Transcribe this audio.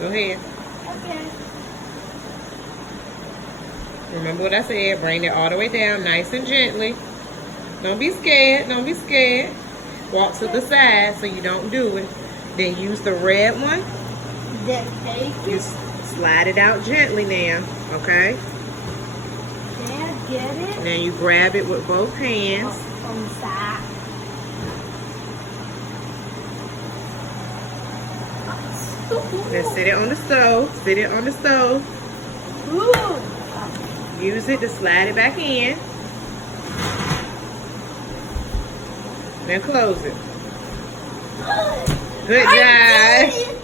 Go ahead. Okay. Remember what I said. Bring it all the way down, nice and gently. Don't be scared. Don't be scared. Walk to the side so you don't do it. Then use the red one. Then take You it. slide it out gently now, okay? Then get it. Now you grab it with both hands. From the side. Then sit it on the stove. Sit it on the stove. Ooh. Use it to slide it back in. Then close it. Good job.